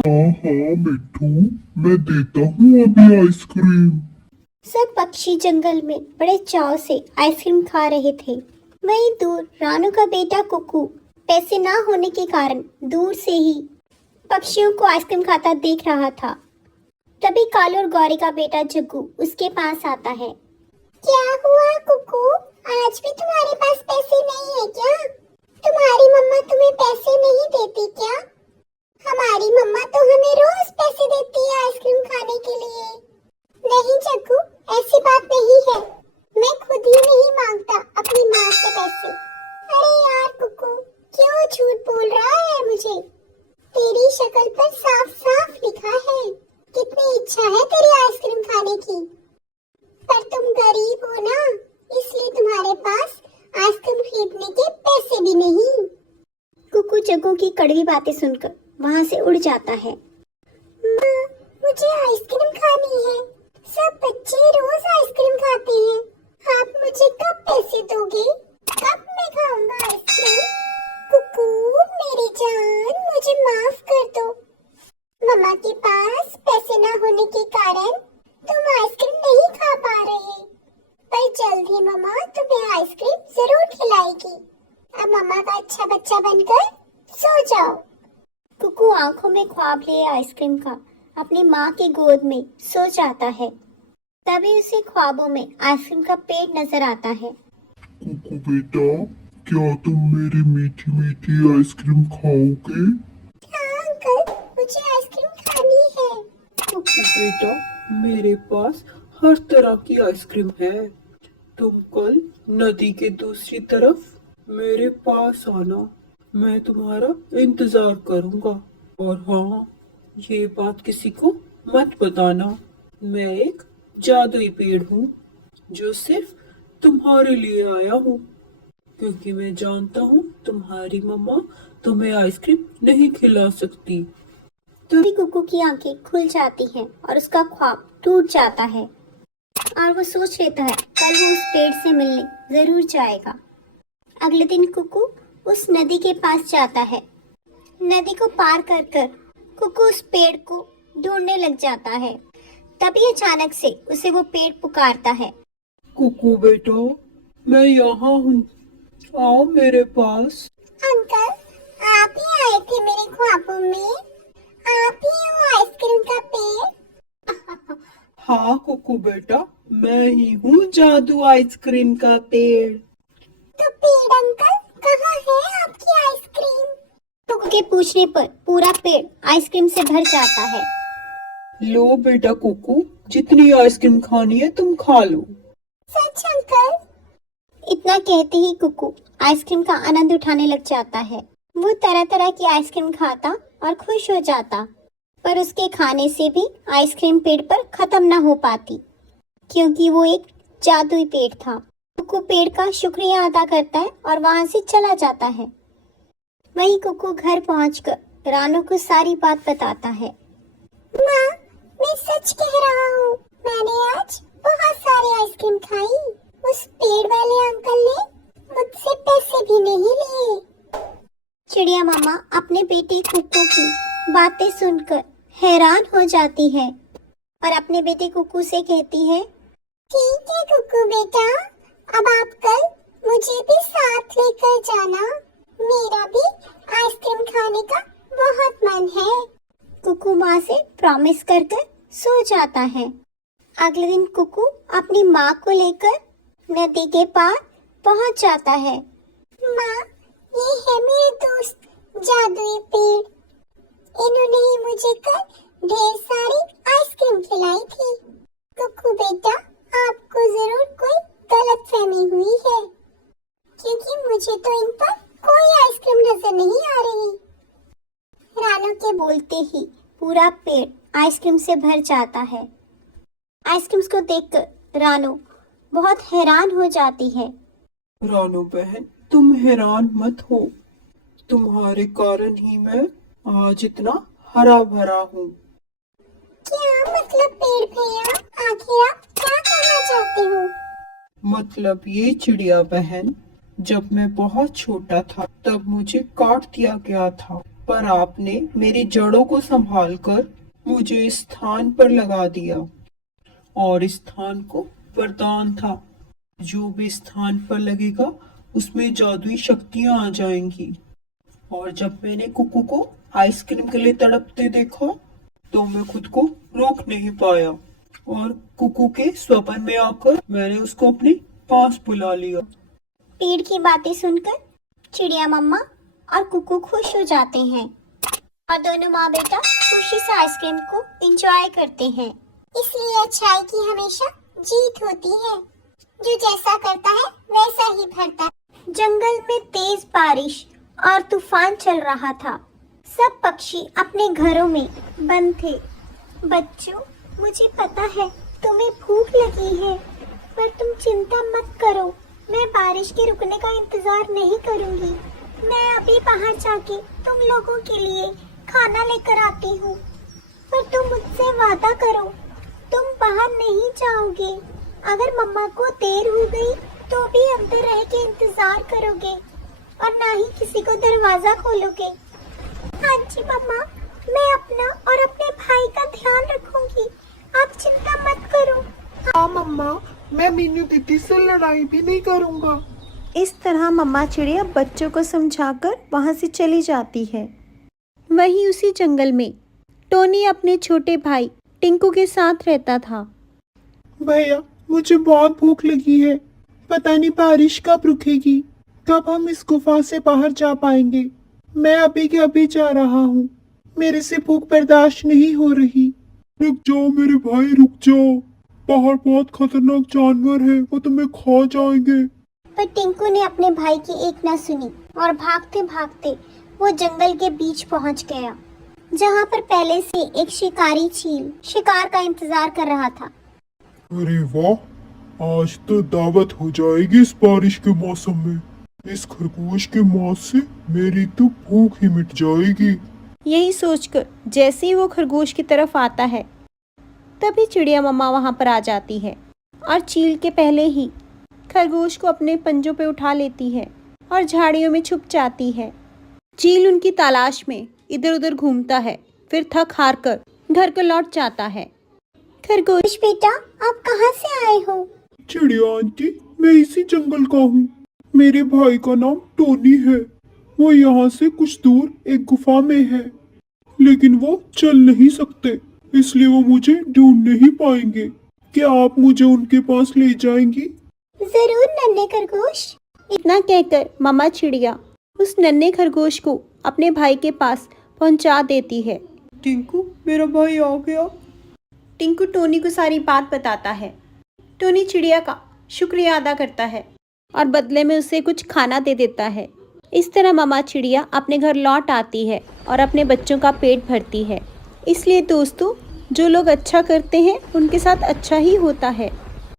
हाँ हाँ मिट्ठू, मैं देता हूँ अभी आइसक्रीम। सब पक्षी जंगल में बड़े चाव से आइसक्रीम खा रहे थे। वहीं दूर रानू का बेटा कुकू पैसे ना होने के कारण दूर से ही पक्षियों को आइसक्रीम खाता देख रहा था। तभी कालू और गौरी का बेटा जग्गू उसके पास आता है। क्या हुआ कुकू, आज भी तुम्हारे पास पैसे नहीं है क्या? तुम्हारी मम्मा तुम्हें पैसे नहीं देती क्या? हमारी मम्मा तो हमें रोज पैसे देती है आइसक्रीम खाने के लिए। नहीं जग्गू, ऐसी बात नहीं है। मैं खुद ही नहीं मांगता अपनी माँ से पैसे। अरे यार कुकू, क्यों झूठ बोल रहा है मुझे? तेरी शक्ल पर साफ साफ लिखा है कितनी इच्छा है तेरी आइसक्रीम खाने की। पर तुम गरीब हो ना, इसलिए तुम्हारे पास आइसक्रीम खरीदने के पैसे भी नहीं। कुकू जग्गू की कड़वी बातें सुनकर वहाँ से उड़ जाता है। माँ, मुझे आइसक्रीम खानी है। सब बच्चे रोज आइसक्रीम खाते हैं। आप मुझे कब पैसे दोगे? कब मैं खाऊंगा आइसक्रीम? कुकू मेरी जान, मुझे माफ कर दो। मम्मा के पास पैसे ना होने के कारण तुम आइसक्रीम नहीं खा पा रहे। पर जल्द ही मम्मा तुम्हें आइसक्रीम जरूर खिलाएगी। अब मम्मा का अच्छा बच्चा बनकर सो जाओ। कुकू आंखों में ख्वाब लिए आइसक्रीम का अपनी माँ की गोद में सो जाता है। तभी उसे ख्वाबों में आइसक्रीम का पेड़ नजर आता है। कुकू बेटा, क्या तुम मेरी मीठी मीठी आइसक्रीम खाओगे? हाँ अंकल, मुझे आइसक्रीम खानी है। कुकू बेटा, मेरे पास हर तरह की आइसक्रीम है। तुम कल नदी के दूसरी तरफ मेरे पास आना, मैं तुम्हारा इंतजार करूंगा। और हाँ, ये बात किसी को मत बताना। मैं एक जादुई पेड़ हूँ जो सिर्फ तुम्हारे लिए आया हूँ, क्योंकि मैं जानता हूँ तुम्हारी मम्मा तुम्हें आइसक्रीम नहीं खिला सकती। तभी कुकू की आंखें खुल जाती हैं और उसका ख्वाब टूट जाता है और वो सोच लेता है कल वो उस पेड़ से मिलने जरूर जाएगा। अगले दिन कुकू उस नदी के पास जाता है। नदी को पार कर कर कुकू उस पेड़ को ढूंढने लग जाता है। तभी अचानक से उसे वो पेड़ पुकारता है। कुकू बेटा, मैं यहाँ हूँ, आओ मेरे पास। अंकल, आप ही आए थे मेरे ख्वाबों में? आप ही हो आइसक्रीम का पेड़? हाँ कुकू बेटा, मैं ही हूँ जादू आइसक्रीम का पेड़। तो पेड़ अंकल, कहाँ है आपकी आइसक्रीम? कुकू के पूछने पर पूरा पेड़ आइसक्रीम से भर जाता है। लो बेटा कुकू, जितनी आइसक्रीम खानी है तुम खा लो। सच अंकल? इतना कहते ही कुकू आइसक्रीम का आनंद उठाने लग जाता है। वो तरह तरह की आइसक्रीम खाता और खुश हो जाता, पर उसके खाने से भी आइसक्रीम पेड़ पर खत्म न हो पाती, क्योंकि वो एक जादुई पेड़ था। कुकू पेड़ का शुक्रिया अदा करता है और वहां से चला जाता है। वहीं कुकू घर पहुंचकर रानू को सारी बात बताता है। माँ, मैं सच कह रहा हूँ, मैंने आज बहुत सारी आइसक्रीम खाई। उस पेड़ वाले अंकल ने मुझसे पैसे भी नहीं लिए। चिड़िया मामा अपने बेटे कुकू की बातें सुनकर हैरान हो जाती है और अपने बेटे कुकू से कहती है, ठीक है कुकू बेटा, अब आप कल मुझे भी साथ लेकर जाना। मेरा भी आइसक्रीम खाने का बहुत मन है। कुकू माँ से प्रॉमिस कर कर सो जाता है। अगले दिन कुकू अपनी माँ को लेकर नदी के पार पहुँच जाता है। माँ, ये है मेरे दोस्त जादुई पेड़। इन्होंने ही मुझे कल ढेर सारी आइसक्रीम खिलाई थी। कुकू बेटा, आपको जरूर कोई गलतफहमी हुई है, क्योंकि मुझे तो इन पर कोई आइसक्रीम नजर नहीं आ रही। रानू के बोलते ही पूरा पेड़ आइसक्रीम से भर जाता है। आइसक्रीम्स को देखकर रानू बहुत हैरान हो जाती है। रानू बहन, तुम हैरान मत हो, तुम्हारे कारण ही मैं आज इतना हरा भरा हूँ। क्या मतलब पेड़ भैया, आखिर आप क्या कहना चाहते हो? मतलब ये चिड़िया बहन, जब मैं बहुत छोटा था तब मुझे काट दिया गया था, पर आपने मेरी जड़ों को संभालकर मुझे इस स्थान पर लगा दिया, और इस स्थान को वरदान था, जो भी स्थान पर लगेगा उसमें जादुई शक्तियां आ जाएंगी। और जब मैंने कुकू को आइसक्रीम के लिए तड़पते देखा तो मैं खुद को रोक नहीं पाया, और कुकू के स्वप्न में आकर मैंने उसको अपने पास बुला लिया। पेड़ की बातें सुनकर चिड़िया मम्मा और कुकू खुश हो जाते हैं और दोनों माँ बेटा खुशी से आइसक्रीम को एंजॉय करते हैं। इसलिए अच्छाई की हमेशा जीत होती है, जो जैसा करता है वैसा ही भरता है। जंगल में तेज बारिश और तूफान चल रहा था। सब पक्षी अपने घरों में बंद थे। बच्चों, मुझे पता है तुम्हें भूख लगी है, पर तुम चिंता मत करो। मैं बारिश के रुकने का इंतजार नहीं करूंगी। मैं अभी बाहर जाके तुम लोगों के लिए खाना लेकर आती हूँ, पर तुम मुझसे वादा करो, तुम बाहर नहीं जाओगे। अगर मम्मा को देर हो गई तो भी अंदर रह के इंतजार करोगे और ना ही किसी को दरवाजा खोलोगे। हाँ जी मम्मा, मैं अपना और अपने भाई का ध्यान रखूंगी, आप चिंता मत करो। हाँ मम्मा, मैं मीनू दीदी से लड़ाई भी नहीं करूँगा। इस तरह मम्मा चिड़िया बच्चों को समझाकर वहाँ से चली जाती है। वहीं उसी जंगल में टोनी अपने छोटे भाई टिंकू के साथ रहता था। भैया, मुझे बहुत भूख लगी है, पता नहीं बारिश कब रुकेगी, कब हम इस गुफा से बाहर जा पाएंगे। मैं अभी के अभी जा रहा हूँ, मेरे से भूख बर्दाश्त नहीं हो रही। रुक जाओ मेरे भाई, रुक जाओ, बाहर बहुत खतरनाक जानवर है, वो तुम्हें खा जाएंगे। पर टिंकू ने अपने भाई की एक न सुनी और भागते भागते वो जंगल के बीच पहुंच गया, जहां पर पहले से एक शिकारी चील शिकार का इंतजार कर रहा था। अरे वाह, आज तो दावत हो जाएगी इस बारिश के मौसम में। इस खरगोश के मौत से मेरी तो भूख ही मिट जाएगी। यही सोचकर जैसे ही वो खरगोश की तरफ आता है, तभी चिड़िया मम्मा वहाँ पर आ जाती है और चील के पहले ही खरगोश को अपने पंजों पे उठा लेती है और झाड़ियों में छुप जाती है। चील उनकी तलाश में इधर उधर घूमता है, फिर थक हार कर घर को लौट जाता है। खरगोश बेटा, आप कहाँ से आए हो? चिड़िया आंटी, मैं इसी जंगल का हूँ। मेरे भाई का नाम टोनी है, वो यहाँ से कुछ दूर एक गुफा में है, लेकिन वो चल नहीं सकते, इसलिए वो मुझे ढूंढ नहीं पाएंगे। क्या आप मुझे उनके पास ले जाएंगी? जरूर नन्हे खरगोश। इतना कहकर मम्मा चिड़िया उस नन्हे खरगोश को अपने भाई के पास पहुंचा देती है। टिंकू, मेरा भाई आ गया। टिंकू टोनी को सारी बात बताता है। टोनी चिड़िया का शुक्रिया अदा करता है और बदले में उसे कुछ खाना दे देता है। इस तरह मम्मा चिड़िया अपने घर लौट आती है और अपने बच्चों का पेट भरती है। इसलिए दोस्तों, जो लोग अच्छा करते हैं उनके साथ अच्छा ही होता है।